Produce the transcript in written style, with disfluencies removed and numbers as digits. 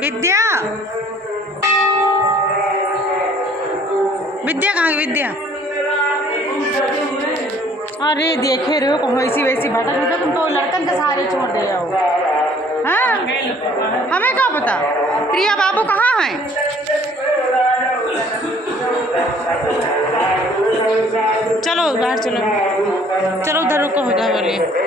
विद्या, विद्या कहाँ गई विद्या? अरे देखे रहे हो कहाँ वैसी वैसी भटक रही तो तुम तो लड़कन के सहारे छोड़ दे आओ। हाँ हमें क्या पता। प्रिया बाबू कहाँ हैं? चलो बाहर चलो, चलो उधर रुको हो जाए बोलिए।